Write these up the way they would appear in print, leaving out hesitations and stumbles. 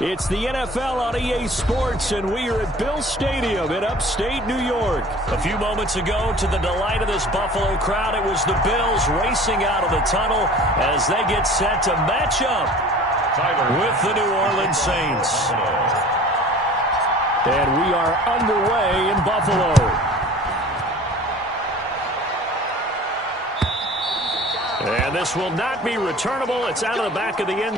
It's the NFL on EA Sports, and we are at Bill Stadium in upstate New York. A few moments ago, to the delight of this Buffalo crowd, it was the Bills racing out of the tunnel as they get set to match up with the New Orleans Saints. And we are underway in Buffalo. And this will not be returnable. It's out of the back of the end.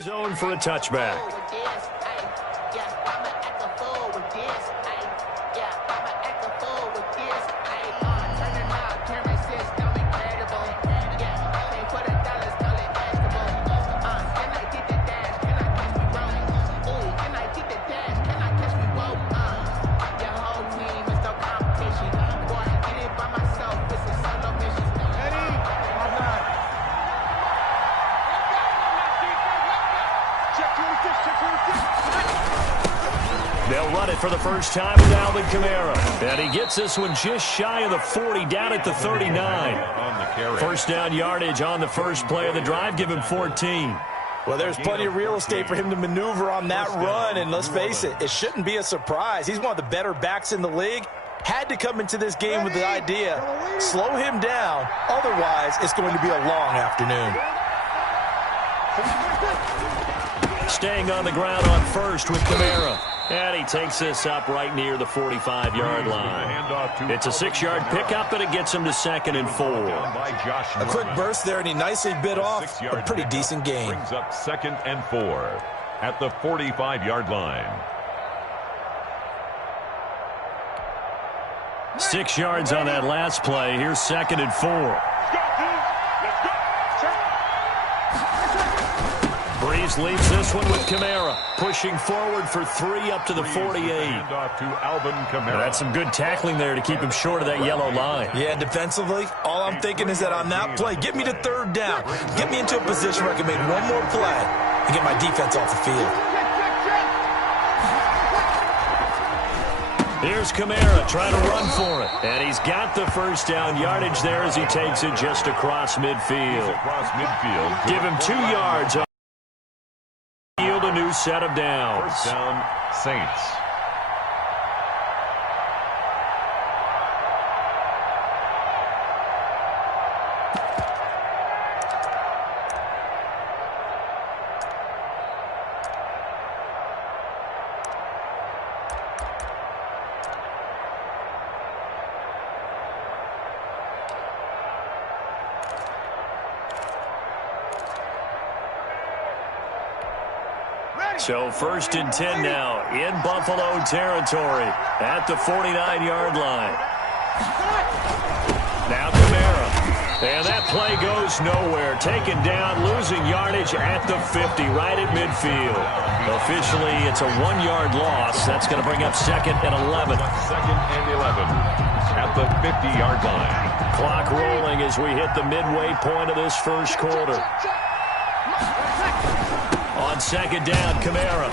Zone for a touchback. They'll run it for the first time with Alvin Kamara. And he gets this one just shy of the 40, down at the 39. First down yardage on the first play of the drive. Give him 14. Well, there's plenty of real estate for him to maneuver on that run. And let's face it, it shouldn't be a surprise. He's one of the better backs in the league. Had to come into this game with the idea, slow him down. Otherwise, it's going to be a long afternoon. Staying on the ground on first with Kamara. And he takes this up right near the 45-yard line. It's a 6-yard pickup, and it gets him to 2nd and 4. A quick burst there, and he nicely bit off a pretty decent gain. Brings up 2nd and 4 at the 45-yard line. 6 yards on that last play. Here's 2nd and 4. Breeze leads this one with Kamara, pushing forward for 3 up to the 48. That's some good tackling there to keep him short of that yellow line. Yeah, defensively, all I'm thinking is that on that play, get me to 3rd down. Get me into a position where I can make one more play and get my defense off the field. Here's Kamara trying to run for it. And he's got the first down yardage there as he takes it just across midfield. Give him 2 yards. Field a new set of downs. First down, Saints. So 1st and 10 now in Buffalo territory at the 49-yard line. Now Kamara. And that play goes nowhere. Taken down, losing yardage at the 50, right at midfield. Officially, it's a 1-yard loss. That's going to bring up 2nd and 11. 2nd and 11 at the 50-yard line. Clock rolling as we hit the midway point of this first quarter. On 2nd down, Kamara.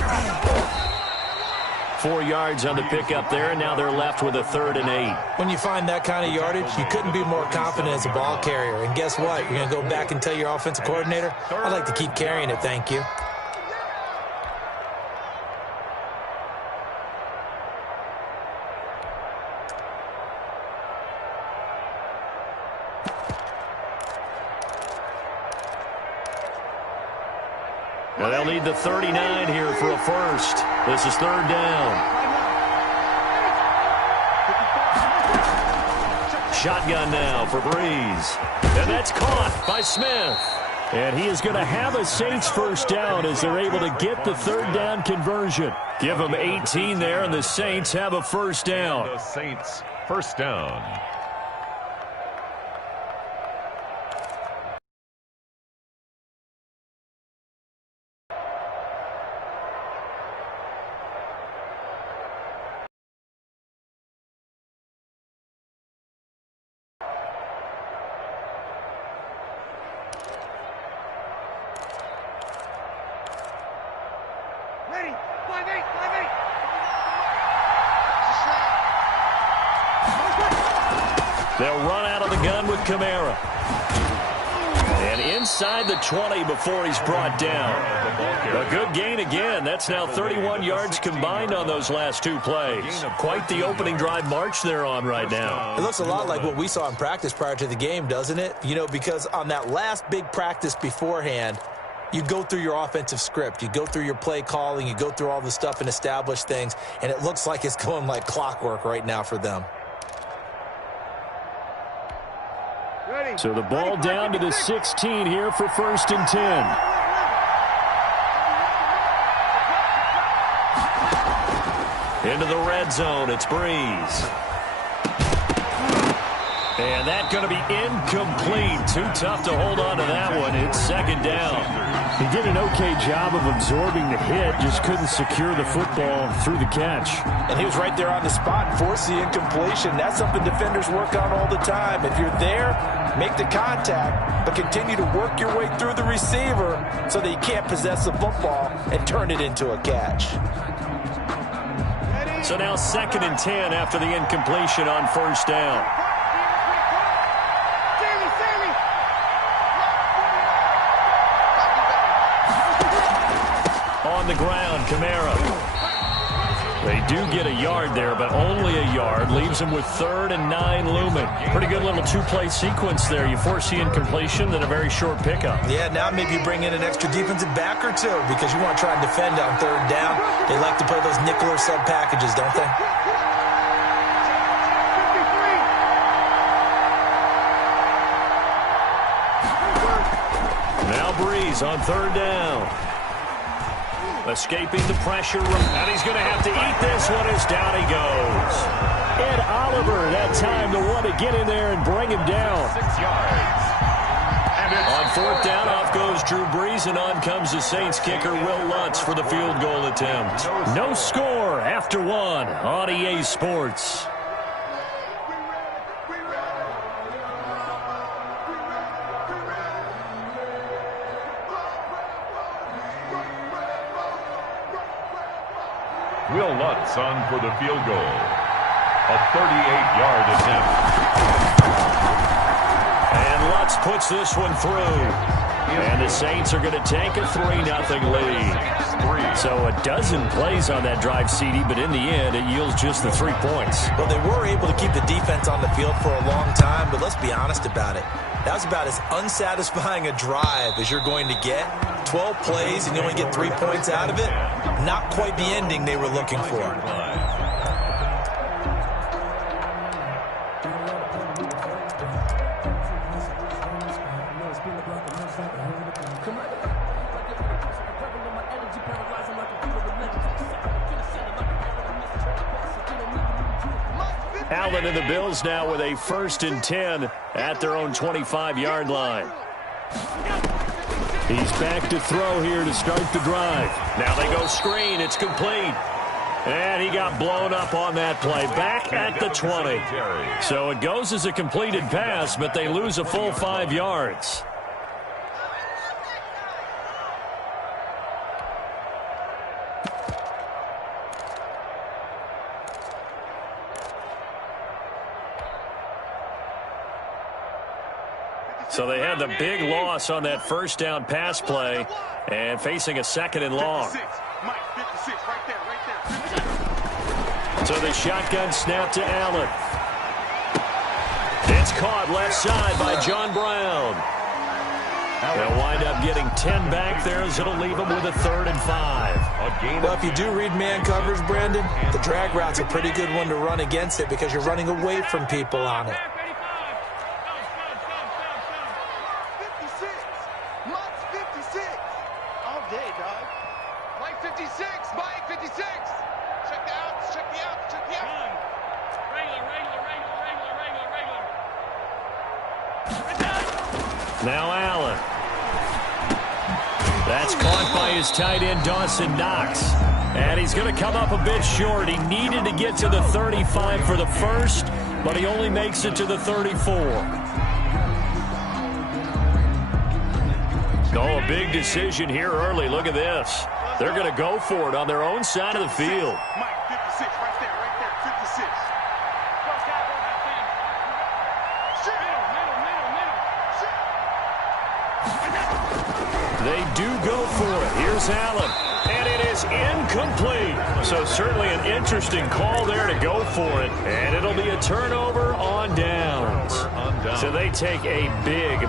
4 yards on the pickup there, and now they're left with a 3rd and 8. When you find that kind of yardage, you couldn't be more confident as a ball carrier. And guess what? You're going to go back and tell your offensive coordinator, I'd like to keep carrying it, thank you. Well, they'll need the 39 here for a first. This is 3rd down. shotgun now for Breeze. And that's caught by Smith. And he is going to have a Saints first down as they're able to get the third down conversion. Give them 18 there, and the Saints have a first down. The Saints first down. They'll run out of the gun with Kamara. And inside the 20 before he's brought down. A good gain again. That's now 31 yards combined on those last two plays. Quite the opening drive march they're on right now. It looks a lot like what we saw in practice prior to the game, doesn't it? You know, because on that last big practice beforehand, you go through your offensive script. You go through your play calling. You go through all the stuff and establish things. And it looks like it's going like clockwork right now for them. So the ball down to the 16 here for 1st and 10. Into the red zone, it's Breeze. And that's going to be incomplete. Too tough to hold on to that one. It's 2nd down. He did an okay job of absorbing the hit, just couldn't secure the football through the catch. And he was right there on the spot and forced the incompletion. That's something defenders work on all the time. If you're there, make the contact, but continue to work your way through the receiver so that you can't possess the football and turn it into a catch. So now 2nd and 10 after the incompletion on 1st down. On the ground, Kamara. They do get a yard there, but only a yard. Leaves them with 3rd and 9 looming. Pretty good little two-play sequence there. You force the incompletion, then a very short pickup. Yeah, now maybe you bring in an extra defensive back or two because you want to try and defend on 3rd down. They like to play those nickel or sub packages, don't they? Now Breeze on 3rd down. Escaping the pressure, and he's going to have to eat this one as down he goes. Ed Oliver, that time, the one to get in there and bring him down. 6 yards. On 4th down, off goes Drew Brees, and on comes the Saints kicker, Will Lutz, for the field goal attempt. No score after 1 on EA Sports. Will Lutz on for the field goal. A 38-yard attempt. And Lutz puts this one through. And the Saints are going to take a 3-0 lead. So a dozen plays on that drive, CD, but in the end, it yields just the 3 points. Well, they were able to keep the defense on the field for a long time, but let's be honest about it. That was about as unsatisfying a drive as you're going to get. 12 plays and you only get 3 points out of it. Not quite the ending they were looking for. Allen and the Bills now with a 1st and 10 at their own 25-yard line. He's back to throw here to start the drive. Now they go screen. It's complete. And he got blown up on that play. Back at the 20. So it goes as a completed pass, but they lose a full 5 yards. So they had the big loss on that 1st down pass play and facing a 2nd and long. So the shotgun snap to Allen. It's caught left side by John Brown. They'll wind up getting 10 back there as it'll leave them with a 3rd and 5. Well, if you do read man coverage, Brandon, the drag route's a pretty good one to run against it because you're running away from people on it. Mike 56, Mike 56. Check the outs, check the outs, check the outs. Regular. Now Allen. That's caught by his tight end, Dawson Knox. And he's going to come up a bit short. He needed to get to the 35 for the first, but he only makes it to the 34. Oh, a big decision here early. Look at this. They're going to go for it on their own side of the field. Mike 56, right there, 56. Go, Capo, middle. They do go for it. Here's Allen. And it is incomplete. So certainly an interesting call there to go for it. And it'll be a turnover on downs. So they take a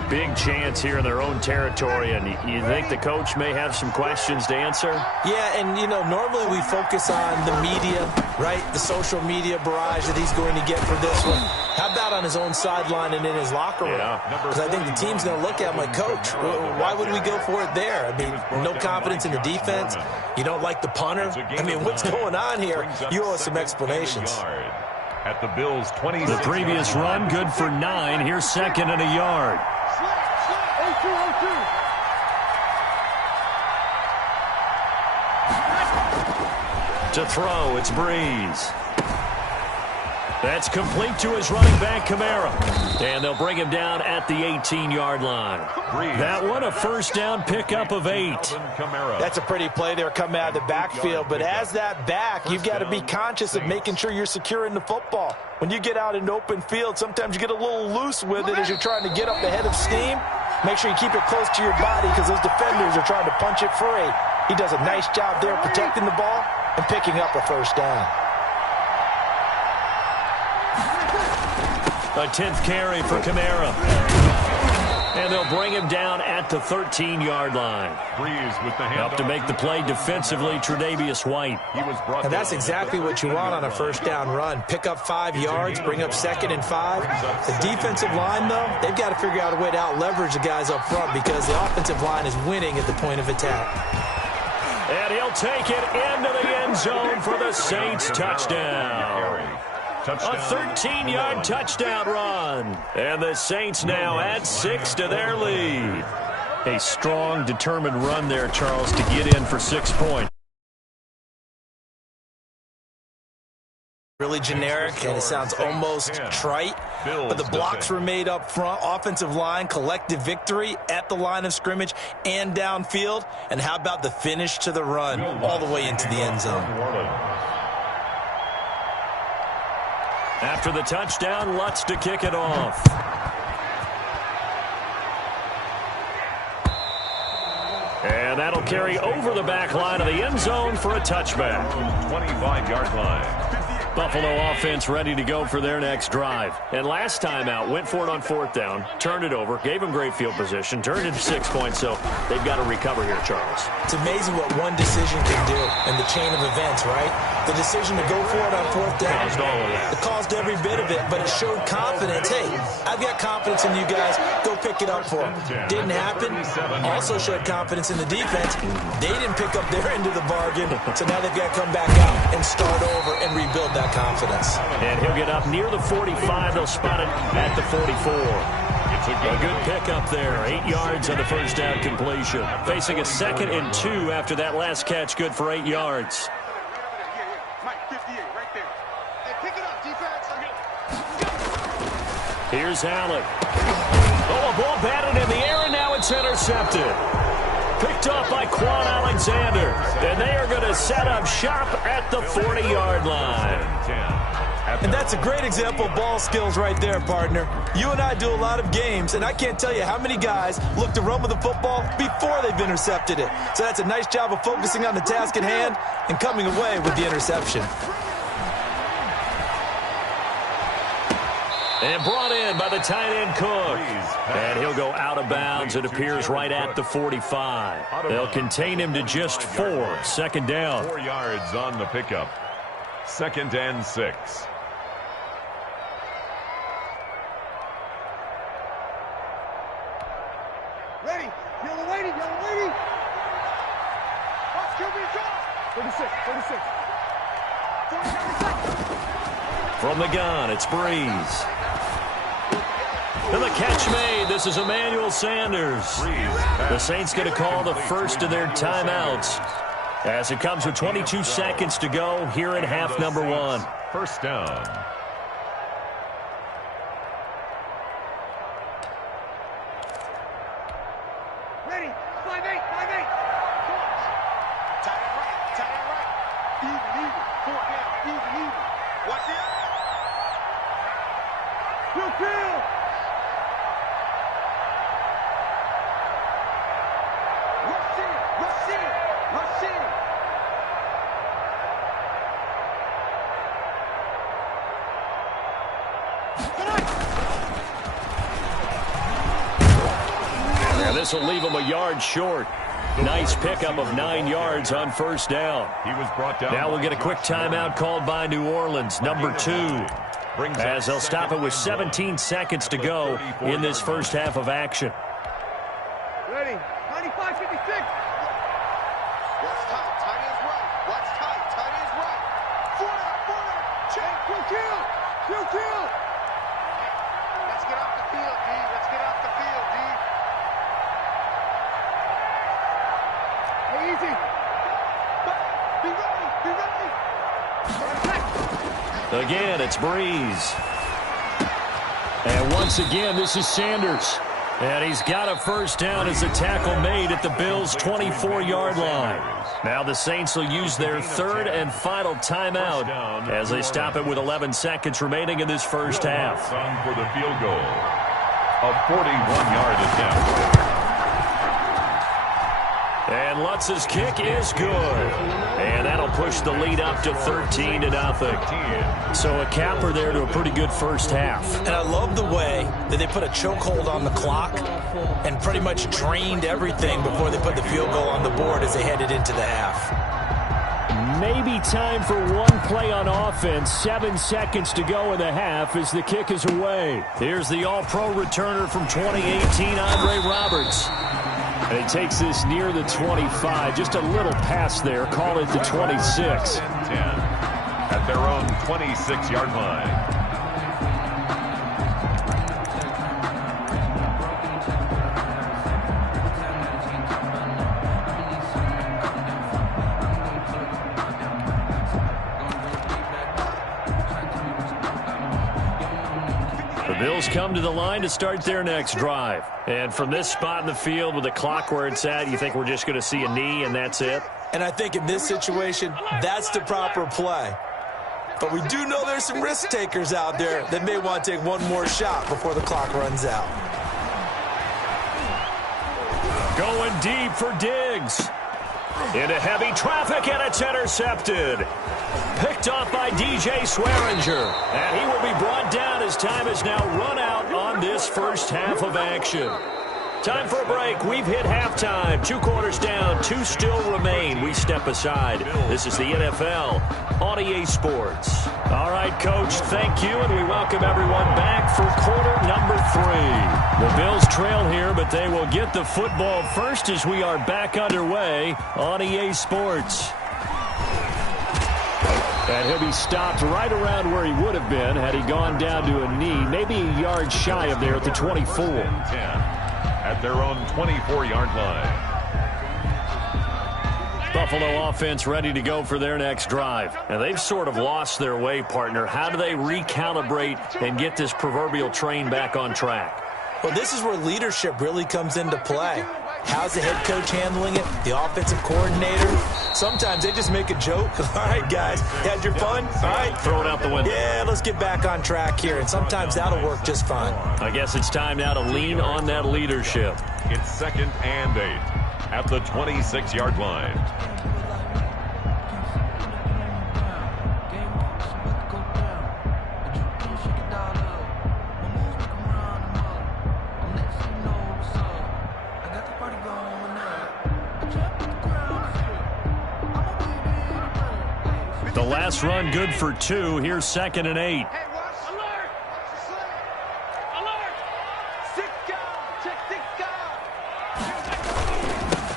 big chance here in their own territory. And you think the coach may have some questions to answer? Yeah, and, you know, normally we focus on the media, right? The social media barrage that he's going to get for this one. How about on his own sideline and in his locker room? Because I think the team's going to look at him like, Coach, why would we go for it there? I mean, no confidence in the defense. You don't like the punter? I mean, what's going on here? You owe us some explanations. At the Bills' 20. The previous run, good for 9. Here's second and a yard. To throw, it's Breeze. That's complete to his running back, Kamara. And they'll bring him down at the 18-yard line. That one, a first down pickup of 8. That's a pretty play there coming out of the backfield. But as that back, you've got to be conscious of making sure you're securing the football. When you get out in open field, sometimes you get a little loose with it as you're trying to get up the head of steam. Make sure you keep it close to your body because those defenders are trying to punch it free. He does a nice job there protecting the ball and picking up a first down. A 10th carry for Kamara. And they'll bring him down at the 13-yard line. Up to make the play defensively, Tre'Davious White. And that's exactly what you want on a first down run. Pick up 5 yards, bring up 2nd and 5. The defensive line, though, they've got to figure out a way to out-leverage the guys up front because the offensive line is winning at the point of attack. And he'll take it into the end zone for the Saints touchdown. A 13-yard touchdown run. And the Saints now add 6 to their lead. A strong, determined run there, Charles, to get in for 6 points. Really generic, and it sounds almost trite. But the blocks were made up front. Offensive line, collective victory at the line of scrimmage and downfield. And how about the finish to the run all the way into the end zone? After the touchdown, Lutz to kick it off. And that'll carry over the back line of the end zone for a touchback. 25-yard line. Buffalo offense ready to go for their next drive. And last time out, went for it on 4th down, turned it over, gave them great field position, turned it to 6 points, so they've got to recover here, Charles. It's amazing what one decision can do in the chain of events, right? The decision to go for it on 4th down. Caused all of that. It caused every bit of it, but it showed confidence. Hey, I've got confidence in you guys. Go pick it up for them. Didn't happen. Also showed confidence in the defense. They didn't pick up their end of the bargain, so now they've got to come back out and start over and rebuild that confidence. And he'll get up near the 45. They'll spot it at the 44. A good pickup there. 8 yards on the first down completion. Facing a 2nd and 2 after that last catch. Good for 8 yards. Mike 58, right there. Hey, pick it up, defense. Here's Allen. Oh, a ball batted in the air, and now it's intercepted. Picked up by Quan Alexander. And they are going to set up shop at the 40-yard line. And that's a great example of ball skills right there, partner. You and I do a lot of games, and I can't tell you how many guys look to run with the football before they've intercepted it. So that's a nice job of focusing on the task at hand and coming away with the interception. And brought in by the tight end Cook. And he'll go out of bounds. It appears right at the 45. They'll contain him to just 4. 2nd down. 4 yards on the pickup. 2nd and 6. Ready. Yellow lady, yellow lady. From the gun, it's Breeze. And the catch made. This is Emmanuel Sanders. The Saints going to call the first of their timeouts as it comes with 22 seconds to go here in half number one. First down. Ready. 5-8, 5-8. Tight end right. Even. 4 down. Even. Watch it. Field. Rush in. And this will leave him a yard short. Nice pickup of 9 yards on first down. He was brought down. Now we'll get a quick timeout called by New Orleans, number 2. As they'll stop it with 17 seconds to go in this first half of action. Ready. 95, 56. Watch tight. Tight ends right. Watch tight. Tight ends right. 4 down. Check. Kill. Let's get off the field, D. Hey, easy. Be ready. Again, it's Breeze. And once again, this is Sanders. And he's got a first down as a tackle made at the Bills' 24-yard line. Now the Saints will use their third and final timeout as they stop it with 11 seconds remaining in this first half. For the field goal. A 41-yard attempt. And Lutz's kick is good. And that'll push the lead up to 13-0. So a capper there to a pretty good first half. And I love the way that they put a chokehold on the clock and pretty much drained everything before they put the field goal on the board as they headed into the half. Maybe time for one play on offense. 7 seconds to go in the half as the kick is away. Here's the all-pro returner from 2018, Andre Roberts. And he takes this near the 25. Just a little pass there. Call it the 26. 10 at their own 26-yard line. The Bills come to the line to start their next drive. And from this spot in the field with the clock where it's at, you think we're just going to see a knee and that's it? And I think in this situation, that's the proper play. But we do know there's some risk takers out there that may want to take one more shot before the clock runs out. Going deep for Diggs. Into heavy traffic, and it's intercepted. Picked off by DJ Swearinger. And he will be brought down as time has now run out on this first half of action. Time for a break. We've hit halftime. 2 quarters down. 2 still remain. We step aside. This is the NFL on EA Sports. All right, Coach, thank you, and we welcome everyone back for quarter number 3. The Bills trail here, but they will get the football first as we are back underway on EA Sports. And he'll be stopped right around where he would have been had he gone down to a knee, maybe a yard shy of there at the 24. 10 at their own 24-yard line. Buffalo offense ready to go for their next drive. And they've sort of lost their way, partner. How do they recalibrate and get this proverbial train back on track? Well, this is where leadership really comes into play. How's the head coach handling it? The offensive coordinator? Sometimes they just make a joke. All right, guys, had your fun? All right. Throw it out the window. Yeah, let's get back on track here. And sometimes that'll work just fine. I guess it's time now to lean on that leadership. It's 2nd and 8 at the 26-yard line. The last run good for 2. Here's 2nd and 8. Hey, watch. Alert. Alert. 6 down. Check 6 down.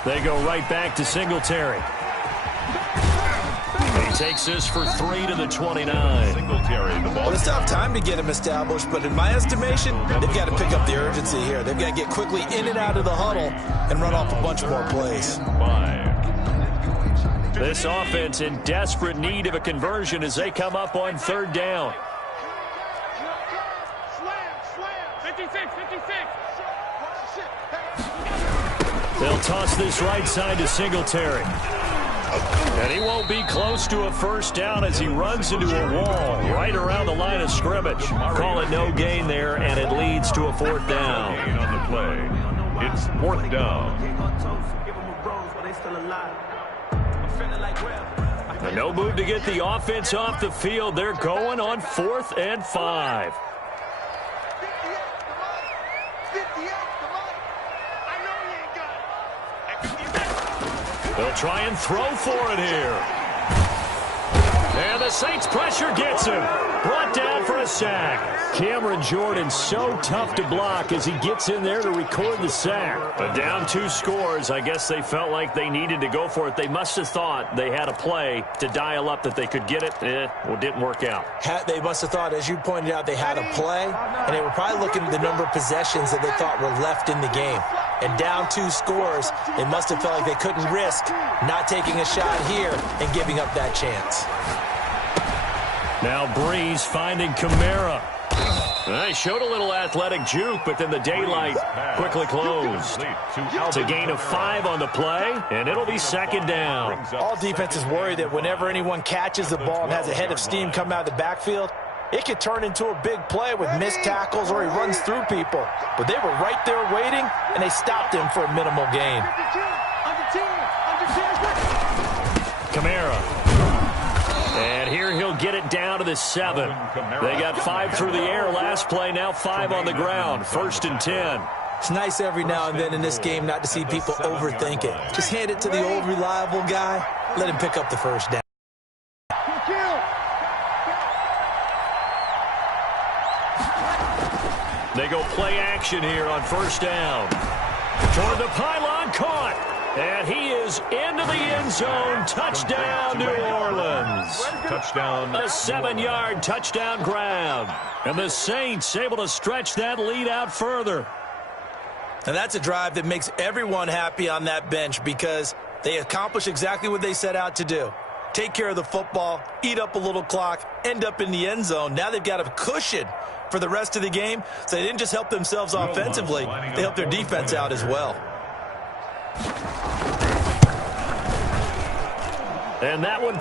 They go right back to Singletary. takes this for 3 to the 29. Singletary, the ball. Well, it's tough time to get him established, but in my estimation, they've got to pick up the urgency here. They've got to get quickly in and out of the huddle and run off a bunch more plays. 5. This offense in desperate need of a conversion as they come up on 3rd down. They'll toss this right side to Singletary. And he won't be close to a first down as he runs into a wall right around the line of scrimmage. Call it no gain there, and it leads to a 4th down. Gain on the play. It's 4th down. And no move to get the offense off the field. They're going on 4th and 5. They'll try and throw for it here. And the Saints pressure gets him. Brought down for a sack. Cameron Jordan so tough to block as he gets in there to record the sack. But down 2 scores, I guess they felt like they needed to go for it. They must have thought they had a play to dial up that they could get it. Well, it didn't work out. They must have thought, as you pointed out, they had a play, and they were probably looking at the number of possessions that they thought were left in the game. And down 2 scores, they must have felt like they couldn't risk not taking a shot here and giving up that chance. Now Breeze finding Kamara. They showed a little athletic juke, but then the daylight quickly closed. It's a gain of 5 on the play, and it'll be 2nd down. All defenses worry that whenever anyone catches the ball and has a head of steam come out of the backfield, it could turn into a big play with missed tackles or he runs through people. But they were right there waiting, and they stopped him for a minimal gain. Kamara. And here he'll get it down to the 7. They got 5 through the air last play, now 5 on the ground. 1st and 10. It's nice every now and then in this game not to see people overthink it. Just hand it to the old reliable guy. Let him pick up the first down. They go play action here on 1st down. Toward the pylon, caught. And he is into the end zone. Touchdown, New Orleans. Touchdown. A 7-yard touchdown grab. And the Saints able to stretch that lead out further. And that's a drive that makes everyone happy on that bench because they accomplish exactly what they set out to do. Take care of the football, eat up a little clock, end up in the end zone. Now they've got a cushion for the rest of the game, so they didn't just help themselves offensively, they helped their defense out as well. And that one